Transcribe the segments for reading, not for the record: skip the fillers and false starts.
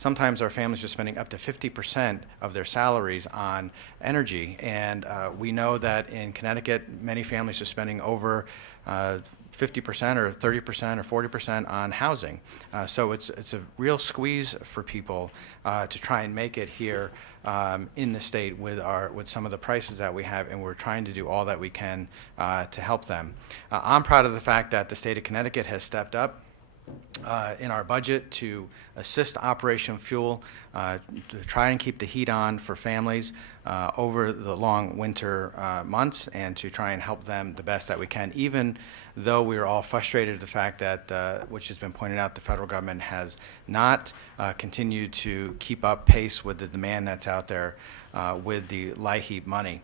sometimes our families are spending up to 50% of their salaries on energy. And we know that in Connecticut, many families are spending over 50% or 30% or 40% on housing. So it's a real squeeze for people to try and make it here in the state with some of the prices that we have, and we're trying to do all that we can to help them. I'm proud of the fact that the state of Connecticut has stepped up in our budget to assist Operation Fuel, to try and keep the heat on for families over the long winter months, and to try and help them the best that we can, even though we are all frustrated at the fact that, which has been pointed out, the federal government has not continued to keep up pace with the demand that's out there with the LIHEAP money.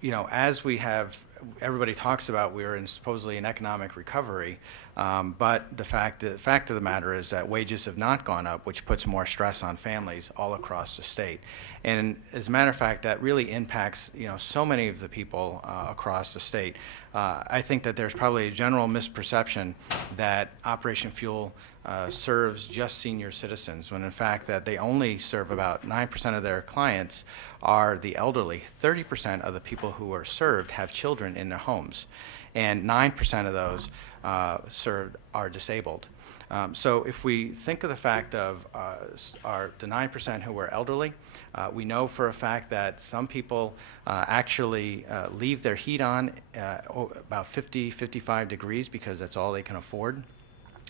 You know, as we have, everybody talks about we're in supposedly an economic recovery, but the fact of the matter is that wages have not gone up, which puts more stress on families all across the state. And as a matter of fact, that really impacts, you know, so many of the people across the state. I think that there's probably a general misperception that Operation Fuel serves just senior citizens, when in fact that they only serve about 9% of their clients are the elderly. 30% of the people who are served have children in their homes, and 9% of those served are disabled. So if we think of the fact of the 9% who are elderly, we know for a fact that some people actually leave their heat on about 50, 55 degrees because that's all they can afford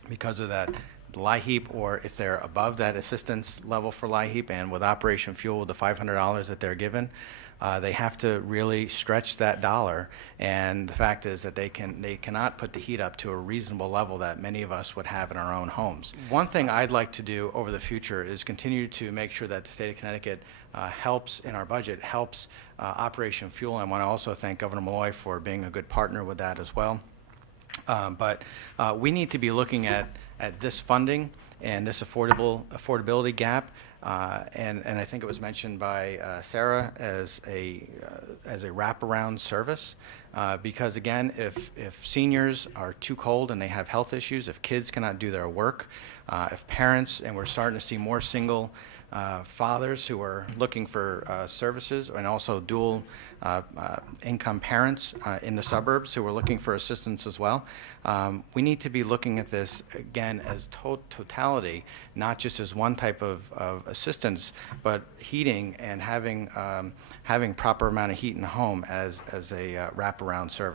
because of that LIHEAP, or if they're above that assistance level for LIHEAP, and with Operation Fuel, the $500 that they're given, they have to really stretch that dollar. And the fact is that they cannot put the heat up to a reasonable level that many of us would have in our own homes. One thing I'd like to do over the future is continue to make sure that the state of Connecticut helps in our budget, helps Operation Fuel. I want to also thank Governor Malloy for being a good partner with that as well. But we need to be looking at this funding and this affordability gap, and I think it was mentioned by Sarah as a wraparound service, because again, if seniors are too cold and they have health issues, if kids cannot do their work, if parents, and we're starting to see more single fathers who are looking for services, and also dual income parents in the suburbs who are looking for assistance as well. We need to be looking at this again as totality, not just as one type of assistance, but heating and having proper amount of heat in the home as a wraparound service.